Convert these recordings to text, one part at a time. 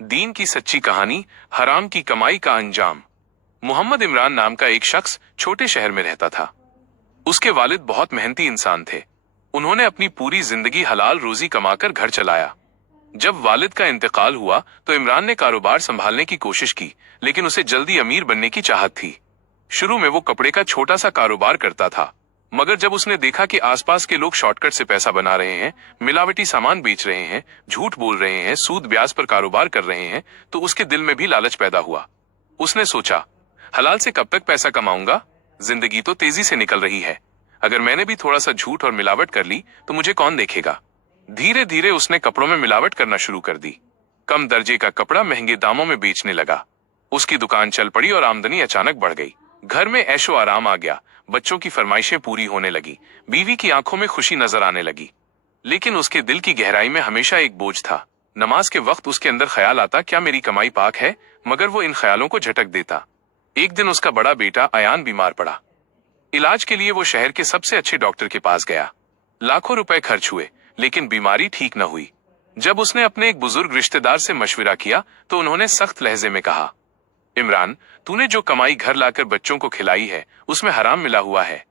दीन की सच्ची कहानी, हराम की कमाई का अंजाम। मोहम्मद इमरान नाम का एक शख्स छोटे शहर में रहता था। उसके वालिद बहुत मेहनती इंसान थे। उन्होंने अपनी पूरी जिंदगी हलाल रोजी कमाकर घर चलाया। जब वालिद का इंतकाल हुआ तो इमरान ने कारोबार संभालने की कोशिश की, लेकिन उसे जल्दी अमीर बनने की चाहत थी। शुरू में वो कपड़े का छोटा सा कारोबार करता था, मगर जब उसने देखा कि आसपास के लोग शॉर्टकट से पैसा बना रहे हैं, मिलावटी सामान बेच रहे हैं, झूठ बोल रहे हैं, सूद ब्याज पर कारोबार कर रहे हैं, तो उसके दिल में भी लालच पैदा हुआ। उसने सोचा, हलाल से कब तक पैसा कमाऊंगा? जिंदगी तो तेजी से निकल रही है। अगर मैंने भी थोड़ा सा झूठ और मिलावट कर ली तो मुझे कौन देखेगा? धीरे धीरे उसने कपड़ों में मिलावट करना शुरू कर दी। कम दर्जे का कपड़ा महंगे दामों में बेचने लगा। उसकी दुकान चल पड़ी और आमदनी अचानक बढ़ गई। घर में ऐशो आराम आ गया, बच्चों की फरमाइशें पूरी होने लगी, बीवी की आंखों में खुशी नजर आने लगी। लेकिन उसके दिल की गहराई में हमेशा एक बोझ था। नमाज के वक्त उसके अंदर ख्याल आता, क्या मेरी कमाई पाक है? मगर वो इन ख्यालों को झटक देता। एक दिन उसका बड़ा बेटा अयान बीमार पड़ा। इलाज के लिए वो शहर के सबसे अच्छे डॉक्टर के पास गया। लाखों रुपए खर्च हुए, लेकिन बीमारी ठीक न हुई। जब उसने अपने एक बुजुर्ग रिश्तेदार से मशविरा किया तो उन्होंने सख्त लहजे में कहा, इमरान, तूने जो कमाई घर लाकर बच्चों को खिलाई है उसमें हराम मिला हुआ है।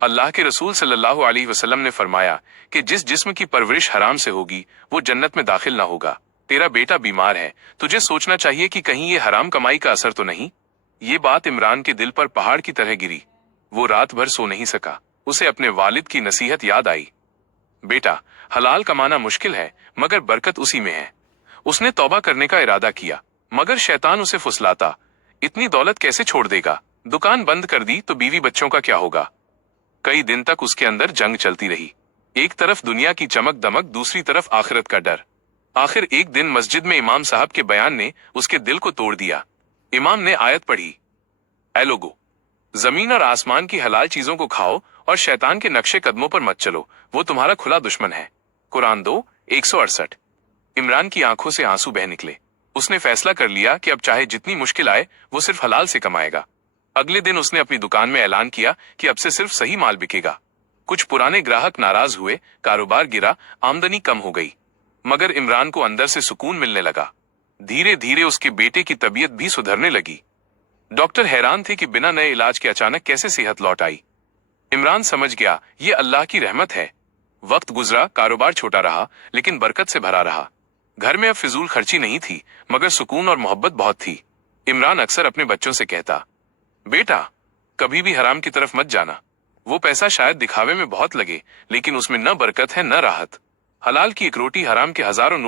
अल्लाह के रसूल सल्लल्लाहु अलैहि वसल्लम ने फरमाया कि जिस जिस्म की परवरिश हराम से होगी वो जन्नत में दाखिल ना होगा। तेरा बेटा बीमार है, तुझे सोचना चाहिए कि कहीं ये हराम कमाई का असर तो नहीं। ये बात इमरान के दिल पर पहाड़ की तरह गिरी। वो रात भर सो नहीं सका। उसे अपने वालिद की नसीहत याद आई। बेटा, हलाल कमाना मुश्किल है, मगर बरकत उसी में है। उसने तौबा करने का इरादा किया, मगर शैतान उसे फुसलाता, इतनी दौलत कैसे छोड़ देगा? दुकान बंद कर दी तो बीवी बच्चों का क्या होगा? कई दिन तक उसके अंदर जंग चलती रही। एक तरफ दुनिया की चमक दमक, दूसरी तरफ आखिरत का डर। आखिर एक दिन मस्जिद में इमाम साहब के बयान ने उसके दिल को तोड़ दिया। इमाम ने आयत पढ़ी, ऐ लोगो, जमीन और आसमान की हलाल चीजों को खाओ और शैतान के नक्शे कदमों पर मत चलो, वो तुम्हारा खुला दुश्मन है। कुरान 2:168। इमरान की आंखों से आंसू बह निकले। उसने फैसला कर लिया कि अब चाहे जितनी मुश्किल आए वो सिर्फ हलाल से कमाएगा। अगले दिन उसने अपनी दुकान में ऐलान किया कि अब से सिर्फ सही माल बिकेगा। कुछ पुराने ग्राहक नाराज हुए, कारोबार गिरा, आमदनी कम हो गई, मगर इमरान को अंदर से सुकून मिलने लगा। धीरे धीरे उसके बेटे की तबीयत भी सुधरने लगी। डॉक्टर हैरान थे कि बिना नए इलाज के अचानक कैसे सेहत लौट आई। इमरान समझ गया, ये अल्लाह की रहमत है। वक्त गुजरा, कारोबार छोटा रहा, लेकिन बरकत से भरा रहा। घर में अब फिजूल खर्ची नहीं थी, मगर सुकून और मोहब्बत बहुत थी। इमरान अक्सर अपने बच्चों से कहता, बेटा, कभी भी हराम की तरफ मत जाना। वो पैसा शायद दिखावे में बहुत लगे, लेकिन उसमें न बरकत है न राहत। हलाल की एक रोटी हराम के हजारों